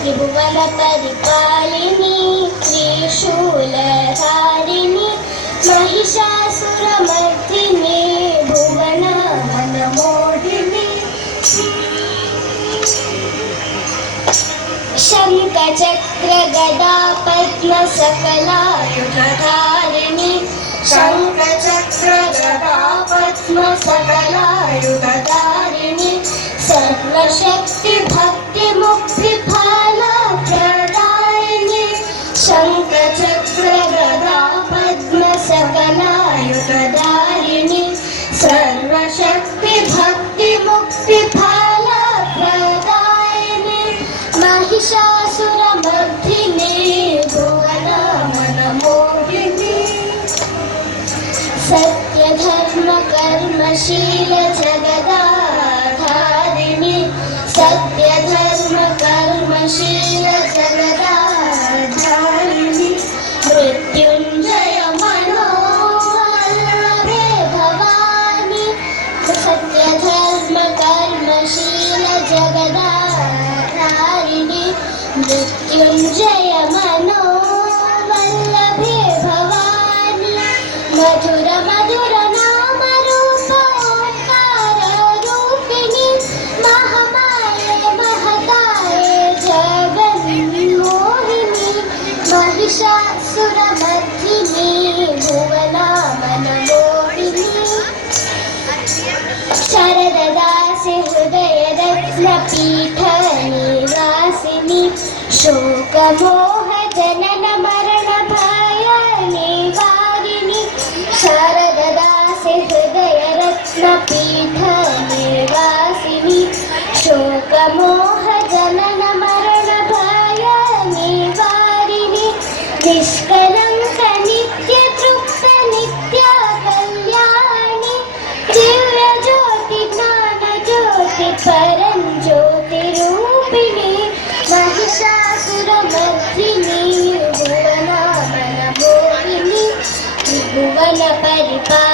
त्रिभुवन परिपालिनी त्रिशूलधारिणी महिषासुरमर्दिनी भुवन मनमोहिनी शङ्खचक्र गदा पद्म सकलायुधधारिणी शङ्खचक्र गदा पद्म सकलायुधधारिणी सर्वशक्ति भक्ति मुक्ति फल प्रदायिनी शङ्खचक्र गदा पद्म सकलायुधधारिणी सर्वशक्ति भक्ति मुक्ति फल प्रदायिनी महिषासुरमर्दिनी भुवन मनमोहिनी सत्य धर्म कर्मशील जगदाधारिणी सत्य धर्म कर्मशील जगदाधारिणी मृत्युंजय मनोवल्लभे भवानी सत्य धर्म कर्मशील जगदाधारिणी मृत्युंजय मनोवल्लभे भवानी मधुर मधुर नाम रूप ओंकार रूपिणी महामाये महताये जगन्मोहिनी महिषासुरमर्दिनी भुवन मनमोहिनी शरददासि हृदय रत्न पीठ निवासिनी शोकमोह जनन मरण भय निवारिणी शारददासि हृदय रत्न पीठ निवासिनी शोकमोह जनन मरण भय निवारिणी निष्कलंक नित्य तृप्त नित्य कल्याणी दिव्य ज्योति ज्ञान ज्योति परं ज्योति रूपिणी महिषासुरमर्दिनी भुवन मनमोहिनी त्रिभुवन परिपालिनी